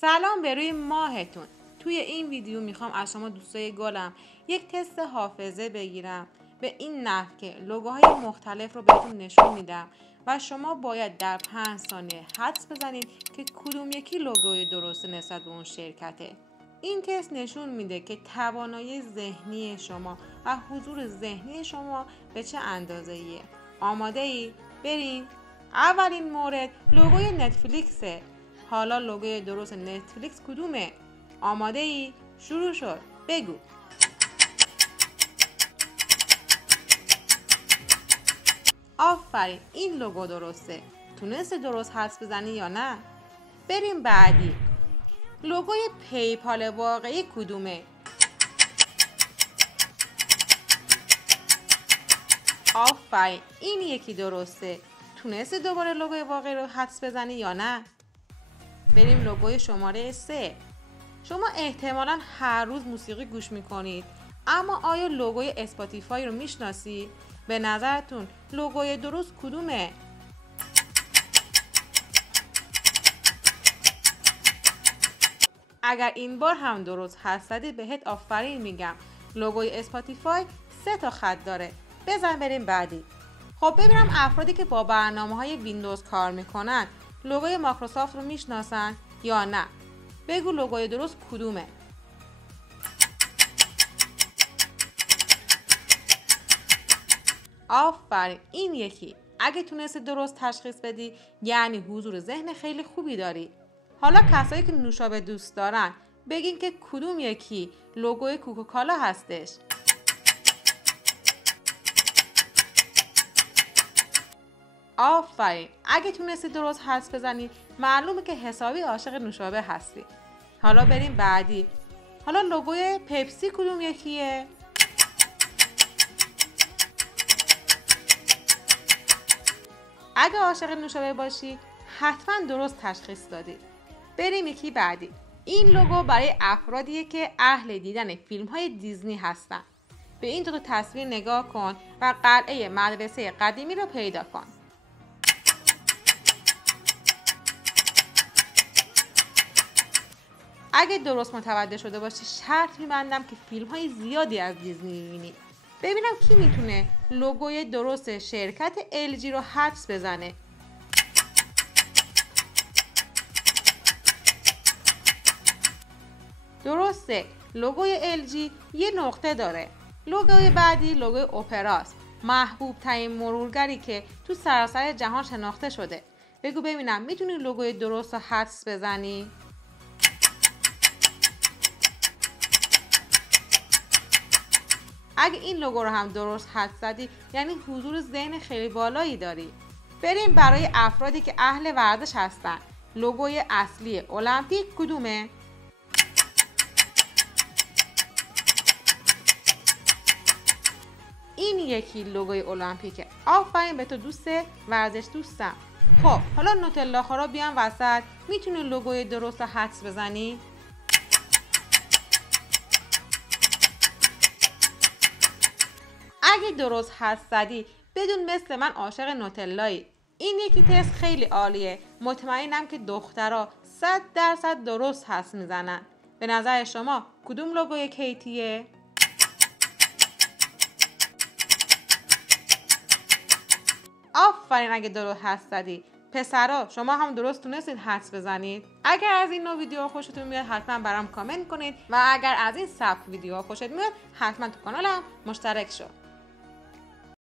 سلام به روی ماهتون. توی این ویدیو میخوام از شما دوستای گلم یک تست حافظه بگیرم به این نحو که لوگوهای مختلف رو بهتون نشون میدم و شما باید در 5 ثانیه حدس بزنید که کدوم یکی لوگوی درست نسبت به اون شرکته. این تست نشون میده که توانایی ذهنی شما و حضور ذهنی شما به چه اندازه‌ایه. آماده ای؟ بریم. اولین مورد لوگوی نتفلیکسه. حالا لوگوی درست نتفلیکس کدومه؟ آماده ای؟ شروع شد. بگو. آفرین، این لوگو درسته. تونستی درست حدس بزنی یا نه؟ بریم بعدی. لوگوی پیپال واقعی کدومه؟ آفرین، این یکی درسته. تونستی دوباره لوگوی واقعی رو حدس بزنی یا نه؟ بریم لوگوی شماره 3. شما احتمالاً هر روز موسیقی گوش میکنید، اما آیا لوگوی اسپاتیفای رو میشناسی؟ به نظرتون لوگوی درست کدومه؟ اگر این بار هم درست حدس زدی بهت آفرین میگم. لوگوی اسپاتیفای 3 تا خط داره. بزن بریم بعدی. خب ببینم افرادی که با برنامه‌های ویندوز کار میکنن لوگوی مایکروسافت رو میشناسن یا نه؟ بگو لوگوی درست کدومه؟ آفرین، این یکی. اگه تونستی درست تشخیص بدی یعنی حضور ذهن خیلی خوبی داری. حالا کسایی که نوشابه دوست دارن بگین که کدوم یکی لوگوی کوکاکولا هستش. آفرین، اگه تونستی درست حدس بزنی معلومه که حسابی عاشق نوشابه هستی. حالا بریم بعدی. حالا لوگوی پپسی کدوم یکیه؟ اگه عاشق نوشابه باشی حتما درست تشخیص دادی. بریم یکی بعدی. این لوگو برای افرادیه که اهل دیدن فیلم‌های دیزنی هستن. به این دو تصویر نگاه کن و قلعه مدرسه قدیمی رو پیدا کن. اگه درست متوجه شده باشی شرط می‌بندم که فیلم‌های زیادی از دیزنی می‌بینی. ببینم کی میتونه لوگوی درست شرکت LG رو حدس بزنه. درسته، لوگوی LG یه نقطه داره. لوگوی بعدی لوگوی اپراست، محبوب ترین مرورگری که تو سراسر جهان شناخته شده. بگو ببینم میتونی لوگوی درست رو حدس بزنی؟ اگه این لوگو رو هم درست حدس زدی یعنی حضور ذهن خیلی بالایی داری. بریم برای افرادی که اهل ورزش هستن. لوگوی اصلی المپیک کدومه؟ این یکی لوگوی المپیکه. آفرین به تو دوست ورزش دوستم. خب حالا نوتلا خورا بیان وسط. میتونی لوگوی درست رو حدس بزنی؟ اگه درست حدس زدی بدون مثل من عاشق نوتلایی. این یکی تست خیلی عالیه. مطمئنم که دخترها 100% درست حدس میزنن. به نظر شما کدوم لوگوی کیتیه؟ آفرین اگه درست حدس زدی. پسرا شما هم درست تونستید حدس بزنید. اگر از این نوع ویدیوها خوشتون میاد حتما برام کامنت کنید و اگر از این سبک ویدیوها خوشت میاد حتما تو کانالم مشترک شو.